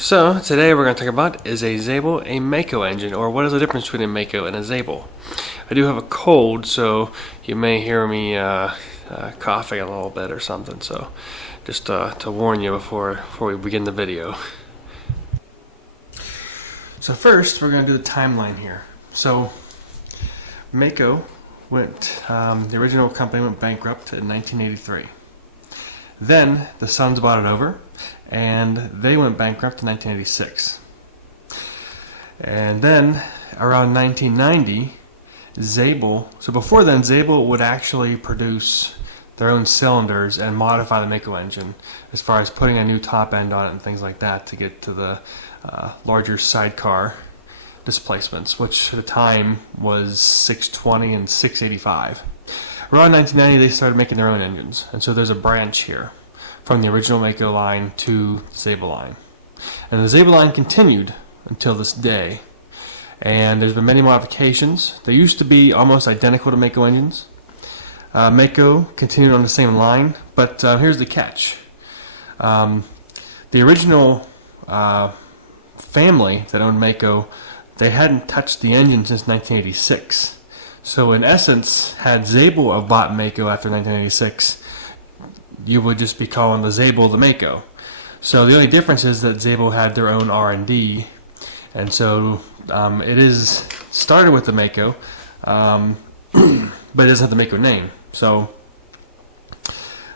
So today we're going to talk about is a Zabel a Maico engine, or what is the difference between a Maico and a Zabel. I do have a cold, so you may hear me coughing a little bit or something, so just to warn you before we begin the video. So first we're going to do the timeline here. So Maico went, the original company went bankrupt in 1983. Then the Sons bought it over, and they went bankrupt in 1986. And then around 1990, Zabel, so before then Zabel would actually produce their own cylinders and modify the Maico engine as far as putting a new top end on it and things like that to get to the larger sidecar displacements, which at the time was 620 and 685. Around 1990 they started making their own engines, and so there's a branch here from the original Maico line to the Zabel line. And the Zabel line continued until this day, and there's been many modifications. They used to be almost identical to Maico engines. Maico continued on the same line, but here's the catch. The original family that owned Maico, they hadn't touched the engine since 1986. So in essence, had Zabel have bought Maico after 1986, you would just be calling the Zabel the Maico. So the only difference is that Zabel had their own R&D, and so it is started with the Maico, but it doesn't have the Maico name. So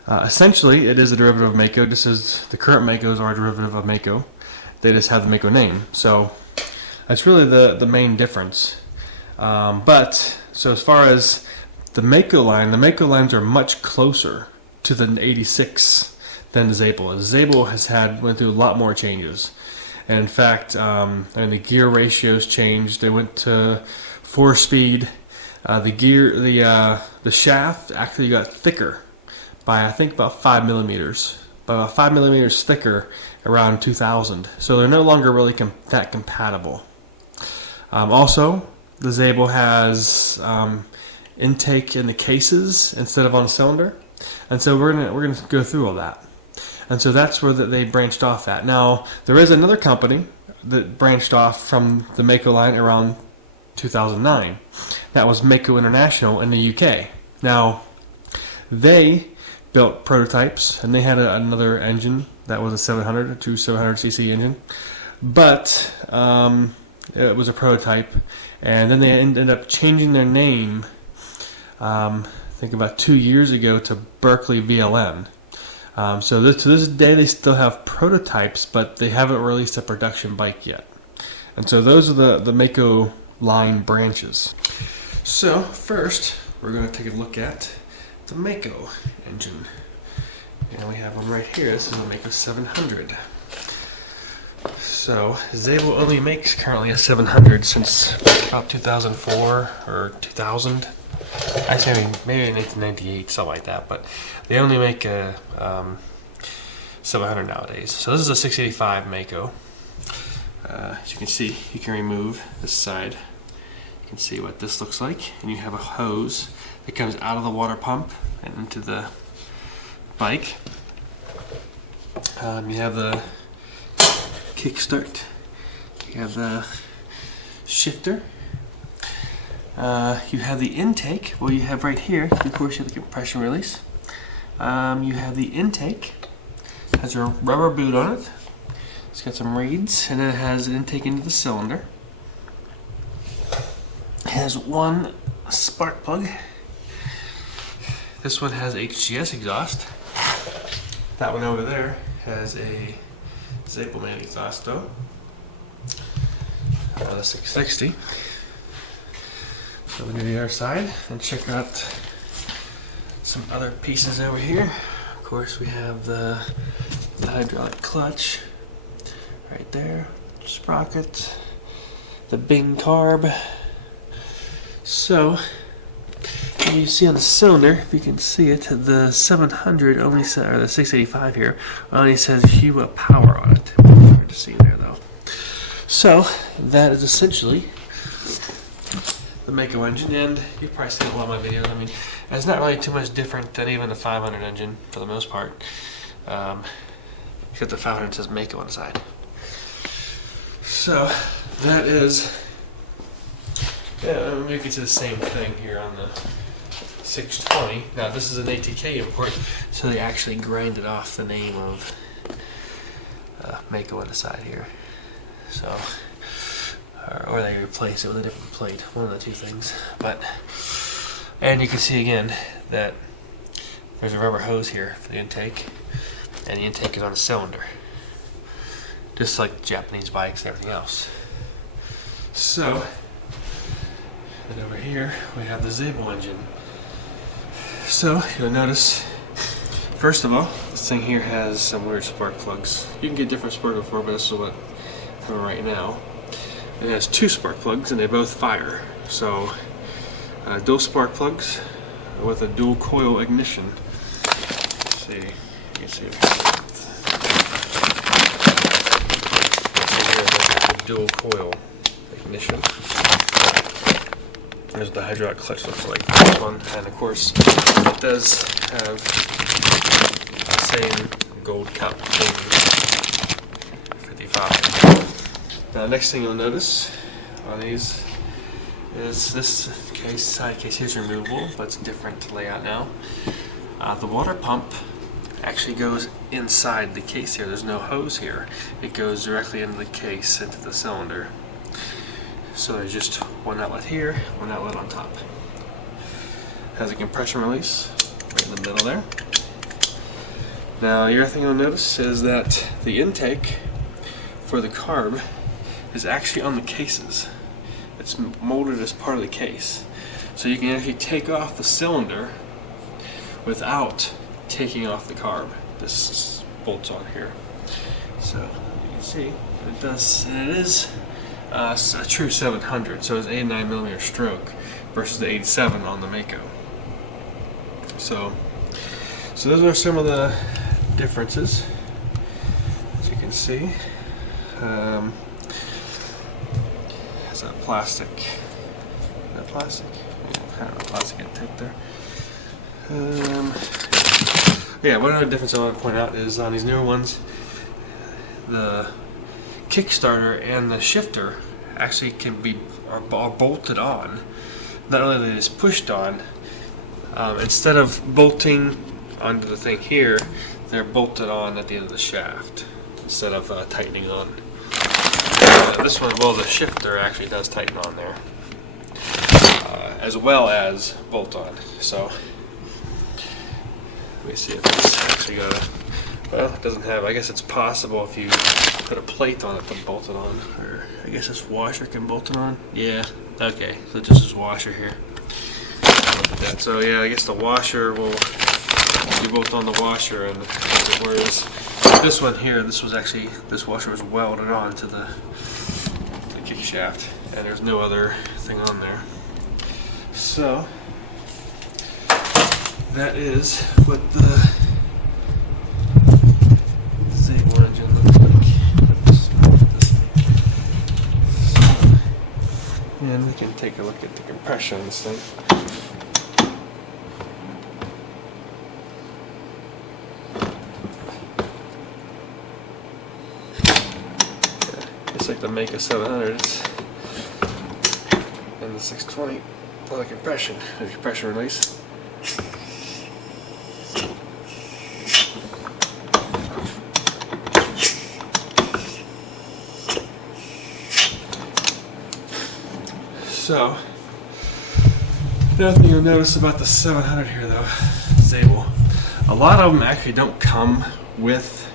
essentially, it is a derivative of Maico, just as the current Maicos are a derivative of Maico. They just have the Maico name. So that's really the main difference. So as far as the Maico lines are much closer to the 86 than the Zabel. The Zabel went through a lot more changes. And in fact, the gear ratios changed. They went to 4-speed. The shaft actually got thicker by, I think, about 5 millimeters. About 5 millimeters thicker around 2000. So they're no longer really that compatible. Also, the Zabel has intake in the cases instead of on the cylinder, and so we're gonna go through all that. And so that's where they branched off at. Now there is another company that branched off from the Maico line around 2009. That was Maico International in the UK. Now they built prototypes, and they had another engine that was a 700cc engine, but it was a prototype. And then they ended up changing their name, I think about 2 years ago, to Berkeley VLN. So to this day they still have prototypes, but they haven't released a production bike yet. And so those are the Maico line branches. So first we're going to take a look at the Maico engine. And we have one right here. This is a Maico 700. So Zabel only makes currently a 700 since about 2004 or 2000. Actually, maybe 1998, something like that. But they only make a 700 nowadays. So this is a 685 Maico. As you can see, you can remove this side. You can see what this looks like, and you have a hose that comes out of the water pump and into the bike. You have the kickstart. You have the shifter. You have the intake. Well, you have right here, of course, you have the compression release. You have the intake. It has a rubber boot on it. It's got some reeds, and then it has an intake into the cylinder. It has one spark plug. This one has HGS exhaust. That one over there has a Zabel man exhaust though. The 660. So we do the other side and check out some other pieces over here. Of course, we have the hydraulic clutch right there, sprocket, the Bing carb. So you see on the cylinder, if you can see it, the 700 only says, or the 685 here, only says Hua power on it. Hard to see there though. So that is essentially the Maico engine, and you've probably seen a lot of my videos. I mean, it's not really too much different than even the 500 engine for the most part, except the 500 says Maico on the side. So that is, yeah, make it to the same thing here on the 620. Now this is an ATK import, so they actually grinded off the name of Maico on the side here. So, or they replaced it with a different plate, one of the two things. But, and you can see again that there's a rubber hose here for the intake, and the intake is on a cylinder, just like Japanese bikes and everything else. So, and over here we have the Sable engine. So you'll notice, first of all, this thing here has some weird spark plugs. You can get different spark before, but this is what I'm doing right now. It has two spark plugs and they both fire. So dual spark plugs with a dual coil ignition. Let's see, you can see it here. Dual coil ignition. There's the hydraulic clutch looks like this one, and of course it does have the same gold cup 55. Now next thing you'll notice on these is this side case here is removable, but it's a different layout now. The water pump actually goes inside the case here. There's no hose here. It goes directly into the case, into the cylinder. So there's just one outlet here, one outlet on top. Has a compression release right in the middle there. Now the other thing you'll notice is that the intake for the carb is actually on the cases. It's molded as part of the case. So you can actually take off the cylinder without taking off the carb. This bolts on here. So you can see it does, and it is a true 700, so it's 89mm stroke versus the 87 on the Maico. So those are some of the differences, as you can see. Has that plastic? Is that plastic? Yeah, kind of a plastic intake there. Yeah, one other difference I want to point out is on these newer ones, the Kickstarter and the shifter actually are bolted on. Not only are they just pushed on, instead of bolting onto the thing here, they're bolted on at the end of the shaft instead of tightening on. This one, well, the shifter actually does tighten on there, as well as bolt on. So let me see if it's actually got a, well, it doesn't have, I guess it's possible if you put a plate on it to bolt it on, or I guess this washer can bolt it on. Yeah, okay, so just this washer here. Look at that. So yeah, I guess the washer will, you bolt on the washer, and whereas this one here, this washer was welded on to the kick shaft, and there's no other thing on there. So that is what the Sable engine looks like. And we can take a look at the compression on this thing. It's like the Maico 700 and the 620. Well, the compression release. So, the other thing you'll notice about the 700 here though, Zabel, a lot of them actually don't come with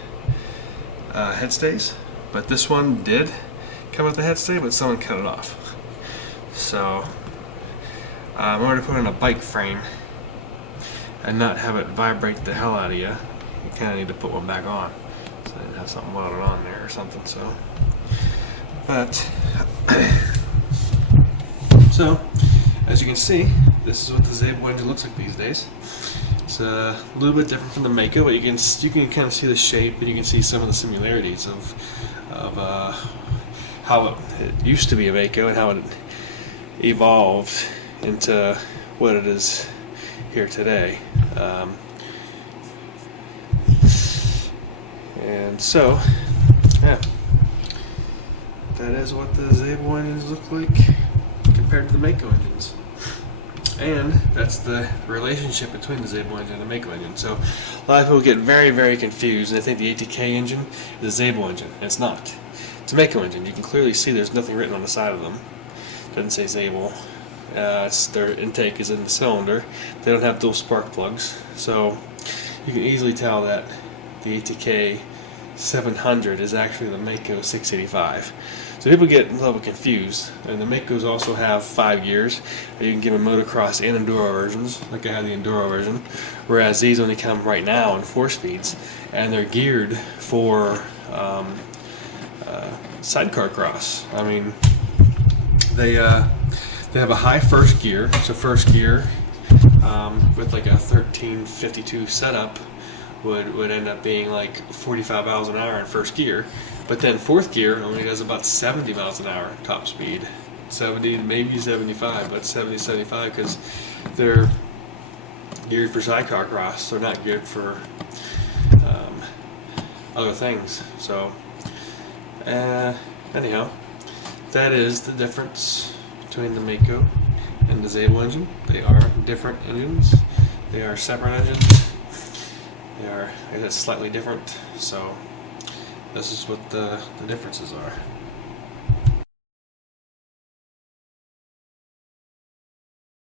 headstays, but this one did come with the headstay, but someone cut it off. So, in order to put in a bike frame and not have it vibrate the hell out of you, you kind of need to put one back on. So I didn't have something welded on there or something, so. But, so, as you can see, this is what the Zabel engine looks like these days. It's a little bit different from the Maico, but you can kind of see the shape, and you can see some of the similarities of how it used to be a Maico and how it evolved into what it is here today. And so, yeah, that is what the Zabel engines look like compared to the Maico engines. And that's the relationship between the Zabel engine and the Maico engine. So a lot of people get very, very confused, and they think the ATK engine is a Zabel engine. And it's not. It's a Maico engine. You can clearly see there's nothing written on the side of them. It doesn't say Zabel. Their intake is in the cylinder. They don't have dual spark plugs. So you can easily tell that the ATK 700 is actually the Maico 685. So people get a little confused. And the Maicos also have 5 gears. You can get them in motocross and enduro versions, like I have the enduro version, whereas these only come right now in 4 speeds, and they're geared for sidecar cross. I mean, they have a high first gear. So first gear with like a 1352 setup would end up being like 45 miles an hour in first gear, but then fourth gear only does about 70 miles an hour top speed. 70, maybe 75, but 70, 75, because they're geared for sidecar cross. They're not geared for other things. So anyhow, that is the difference between the Maico and the Zabel engine. They are different engines. They are separate engines. They are, I guess, slightly different. So this is what the differences are.